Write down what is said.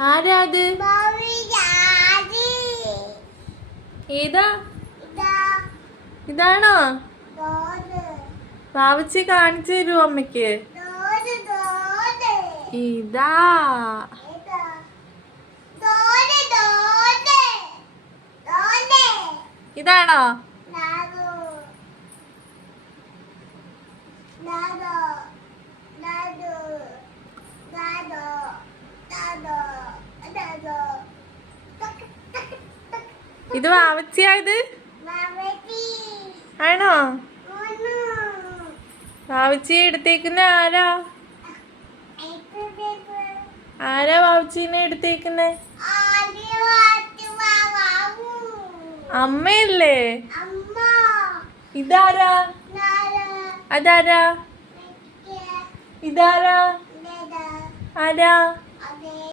ആരാ അത്? ഏതാ? ഇതാണോ? വാവച്ചി കാണിച്ചു തരുമോ അമ്മയ്ക്ക്? ഇതാ. ഇതാണോ? ഇത് വാവച്ചിയായത് ആണോ? വാവച്ചി എടുത്തേക്കുന്ന ആരാ? ആരാ വാവച്ചീനെ എടുത്തേക്കുന്നെ? അമ്മയല്ലേ? ഇതാരാ? അതാരാ? ഇതാരാ? ആരാ?